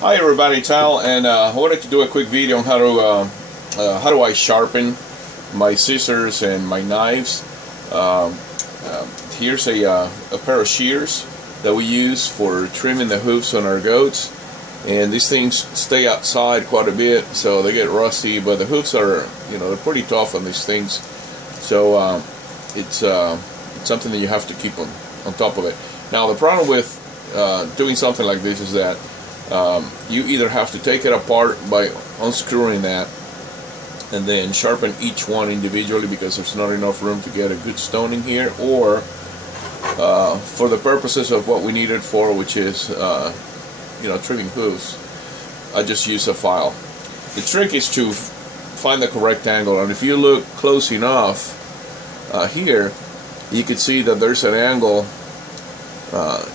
Hi everybody, it's Al, and I wanted to do a quick video on how do I sharpen my scissors and my knives. Here's a pair of shears that we use for trimming the hoofs on our goats, and these things stay outside quite a bit, so they get rusty. But the hoofs are, they're pretty tough on these things, so it's something that you have to keep on top of it. Now the problem with doing something like this is that you either have to take it apart by unscrewing that and then sharpen each one individually because there's not enough room to get a good stone in here, or for the purposes of what we need it for, which is trimming hooves, I just use a file. The trick is to find the correct angle, and if you look close enough here, you can see that there's an angle.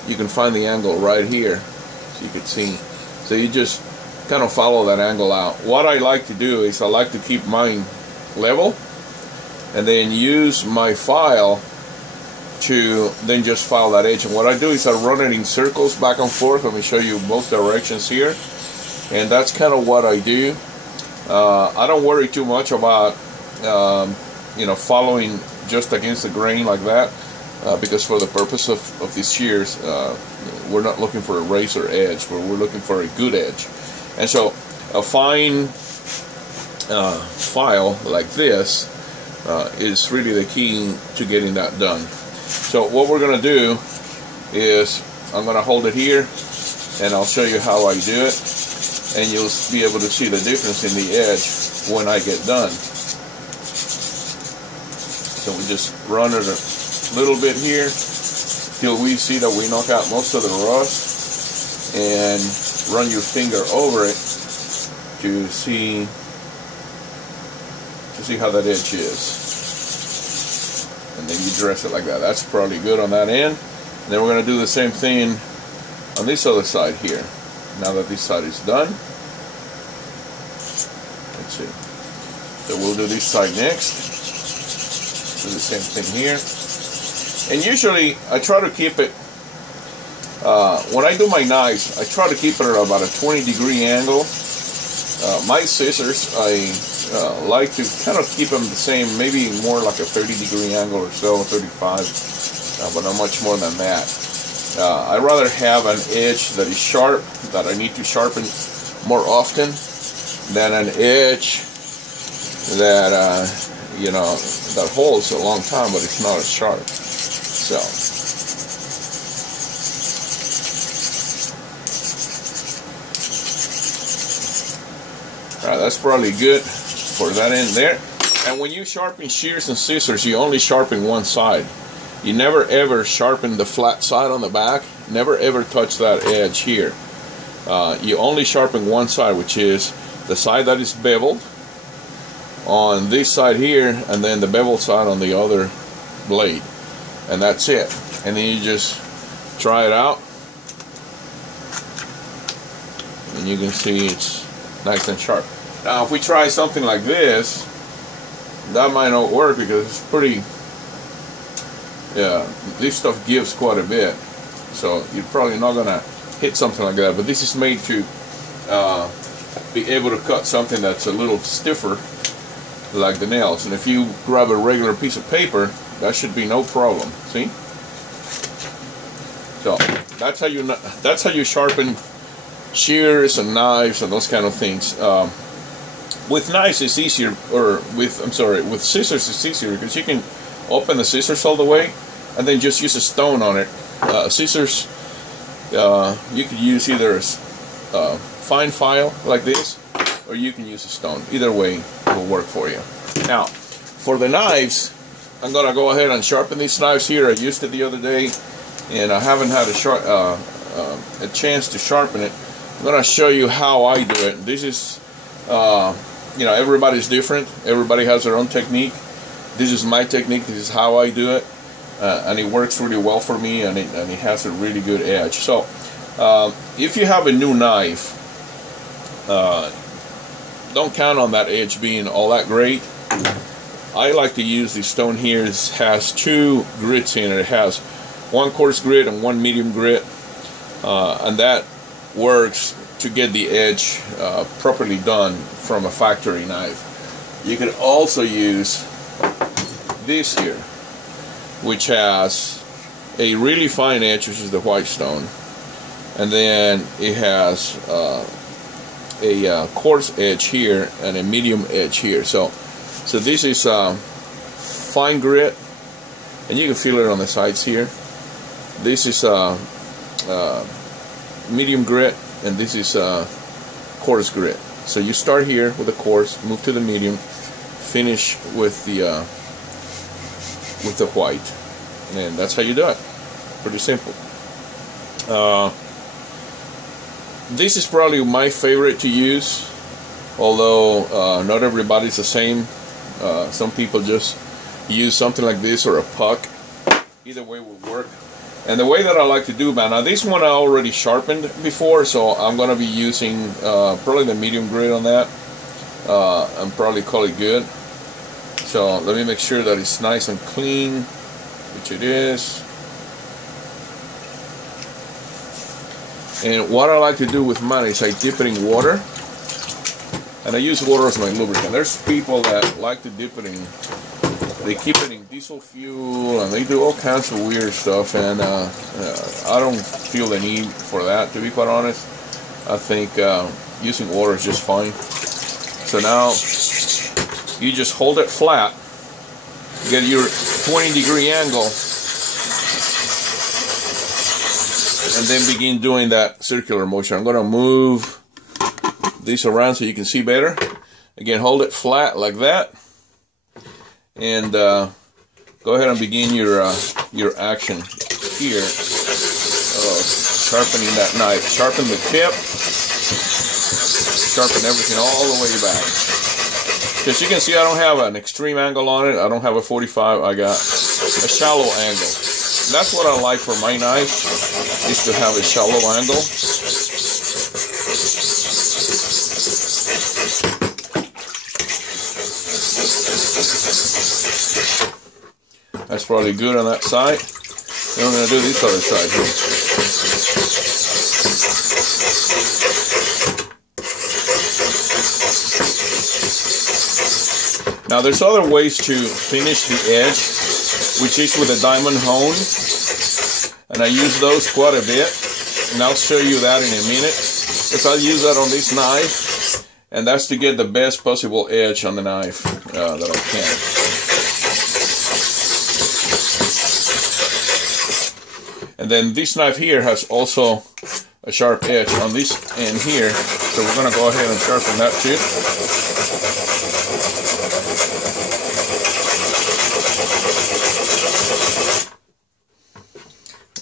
You can find the angle right here, so you can see. So you just kind of follow that angle out. What I like to do is I like to keep mine level and then use my file to then just file that edge. And what I do is I run it in circles back and forth. Let me show you both directions here, and that's kind of what I do. I don't worry too much about following just against the grain like that, because for the purpose of these shears, we're not looking for a razor edge, but we're looking for a good edge. And so a fine file like this is really the key to getting that done. So what we're going to do is I'm going to hold it here and I'll show you how I do it, and you'll be able to see the difference in the edge when I get done. So we just run it a little bit here till we see that we knock out most of the rust, and run your finger over it to see how that edge is, and then you dress it like that. That's probably good on that end. And then we're going to do the same thing on this other side here. Now that this side is done, let's see. So we'll do this side next. Do the same thing here. And usually I try to keep it, when I do my knives, I try to keep it at about a 20-degree angle. My scissors, I like to kind of keep them the same, maybe more like a 30-degree angle or so, 35, but not much more than that. I'd rather have an edge that is sharp, that I need to sharpen more often, than an edge that, that holds a long time, but it's not as sharp. So, alright, that's probably good for that end there. And when you sharpen shears and scissors, you only sharpen one side. You never ever sharpen the flat side on the back. Never ever touch that edge here. You only sharpen one side, which is the side that is beveled on this side here, and then the beveled side on the other blade. And that's it. And then you just try it out, and you can see it's nice and sharp. Now if we try something like this, that might not work because it's pretty, this stuff gives quite a bit, so you're probably not gonna hit something like that. But this is made to be able to cut something that's a little stiffer, like the nails. And if you grab a regular piece of paper, that should be no problem. See? So that's how you sharpen shears and knives and those kind of things. With knives it's easier, or with scissors it's easier, because you can open the scissors all the way and then just use a stone on it. Scissors, you could use either a fine file like this, or you can use a stone. Either way will work for you. Now, for the knives, I'm going to go ahead and sharpen these knives here. I used it the other day, and I haven't had a chance to sharpen it. I'm going to show you how I do it. This is, everybody's different. Everybody has their own technique. This is my technique. This is how I do it, and it works really well for me, and it has a really good edge. So, if you have a new knife, don't count on that edge being all that great. I like to use the stone here. It has two grits in it. It has one coarse grit and one medium grit, and that works to get the edge properly done from a factory knife. You can also use this here, which has a really fine edge, which is the white stone, and then it has a coarse edge here and a medium edge here. So this is fine grit, and you can feel it on the sides here. This is medium grit, and this is coarse grit. So you start here with the coarse, move to the medium, finish with the white, and that's how you do it. Pretty simple. This is probably my favorite to use, although not everybody's the same. Some people just use something like this or a puck. Either way will work. And the way that I like to do it, now this one I already sharpened before, so I'm going to be using probably the medium grit on that, and probably call it good. So let me make sure that it's nice and clean, which it is. And what I like to do with mine is I dip it in water, and I use water as my lubricant. There's people that like to dip it in, they keep it in diesel fuel, and they do all kinds of weird stuff, and I don't feel the need for that, to be quite honest. I think using water is just fine. So now you just hold it flat, get your 20-degree angle, and then begin doing that circular motion. I'm going to move this around so you can see better. Again, hold it flat like that, and go ahead and begin your action here of sharpening that knife. Sharpen the tip, sharpen everything all the way back. Because you can see I don't have an extreme angle on it. I don't have a 45. I got a shallow angle. That's what I like for my knife, is to have a shallow angle. That's probably good on that side. Then I'm going to do this other side here. Now there's other ways to finish the edge, which is with a diamond hone, and I use those quite a bit, and I'll show you that in a minute, because I'll use that on this knife, and that's to get the best possible edge on the knife that I can. And then this knife here has also a sharp edge on this end here, so we're going to go ahead and sharpen that too.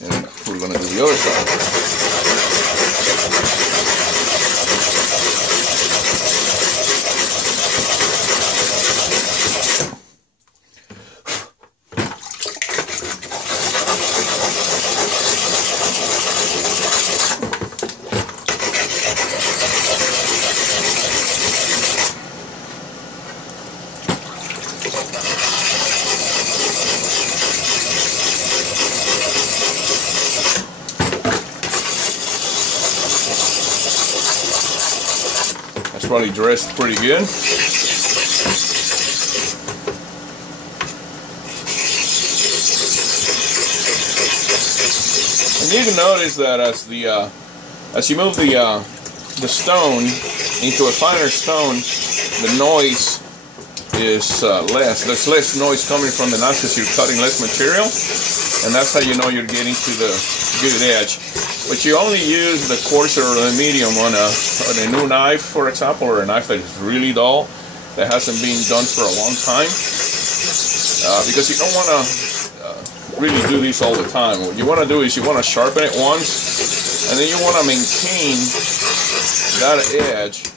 And we're going to do the other side. Probably dressed pretty good. And you can notice that as you move the stone into a finer stone, the noise is less. There's less noise coming from the knife because you're cutting less material, and that's how you know you're getting to the good edge. But you only use the coarser or the medium on a new knife, for example, or a knife that is really dull, that hasn't been done for a long time, because you don't want to really do this all the time. What you want to do is you want to sharpen it once, and then you want to maintain that edge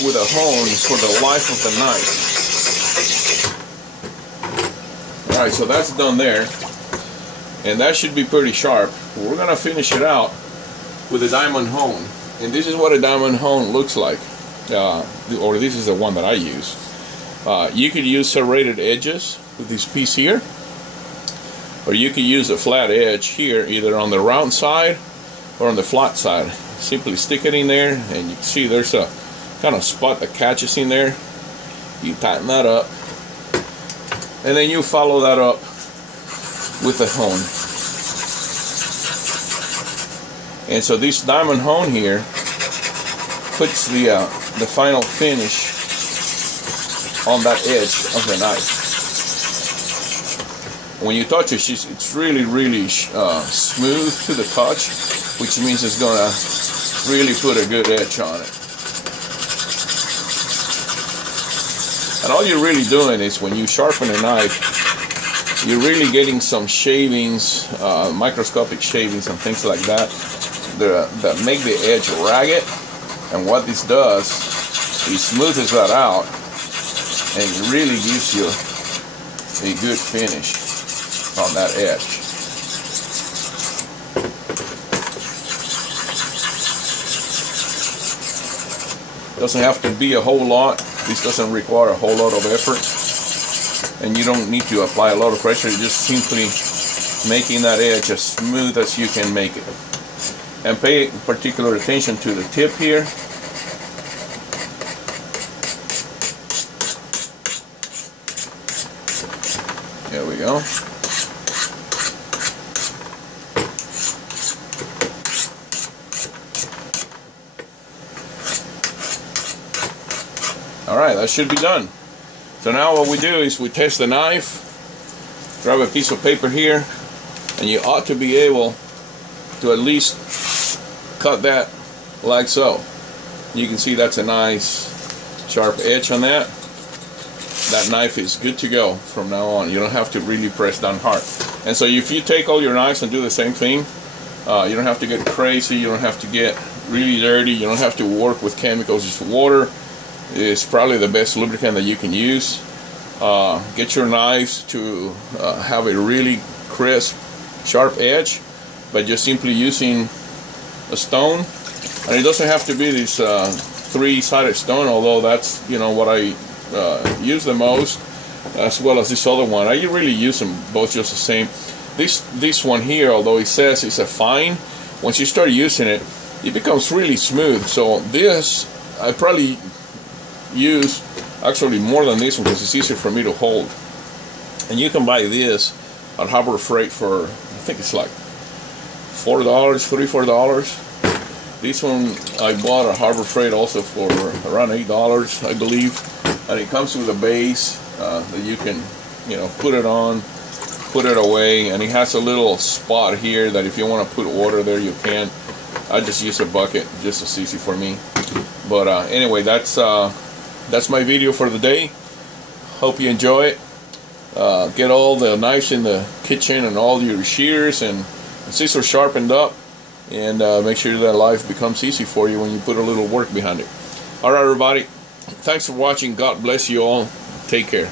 with a hone for the life of the knife. Alright, so that's done there, and that should be pretty sharp. We're going to finish it out with a diamond hone, and this is what a diamond hone looks like, or this is the one that I use. You could use serrated edges with this piece here, or you could use a flat edge here, either on the round side or on the flat side. simply stick it in there, and you can see there's a kind of spot that catches in there. You tighten that up, and then you follow that up with a hone. And so this diamond hone here puts the final finish on that edge of the knife. When you touch it, it's really smooth to the touch, which means it's gonna really put a good edge on it. And all you're really doing is, when you sharpen a knife, you're really getting some shavings, microscopic shavings and things like that, that make the edge ragged. And what this does, it smoothes that out and really gives you a good finish on that edge. Doesn't have to be a whole lot. This doesn't require a whole lot of effort, and you don't need to apply a lot of pressure. You're just simply making that edge as smooth as you can make it. And pay particular attention to the tip here. There we go. Alright, that should be done. So now what we do is we test the knife. Grab a piece of paper here, and you ought to be able to at least cut that like so. You can see that's a nice sharp edge on that. That knife is good to go from now on. You don't have to really press down hard. And so if you take all your knives and do the same thing, you don't have to get crazy, you don't have to get really dirty, you don't have to work with chemicals. Just water is probably the best lubricant that you can use. Get your knives to have a really crisp, sharp edge, but just simply using a stone. And it doesn't have to be this three-sided stone, although that's, you know, what I use the most, as well as this other one. I really use them both just the same. This one here, although it says it's a fine, once you start using it, it becomes really smooth. So this I probably use actually more than this one, because it's easier for me to hold. And you can buy this at Harbor Freight for, I think it's like $4, $3-4. This one I bought at Harbor Freight also for around $8, I believe. And it comes with a base that you can, you know, put it on, put it away, and it has a little spot here that if you want to put water there, you can. I just use a bucket, just as easy for me. But anyway, that's my video for the day. Hope you enjoy it. Get all the knives in the kitchen and all your shears and scissors sharpened up, and make sure that life becomes easy for you when you put a little work behind it. Alright everybody, thanks for watching. God bless you all. Take care.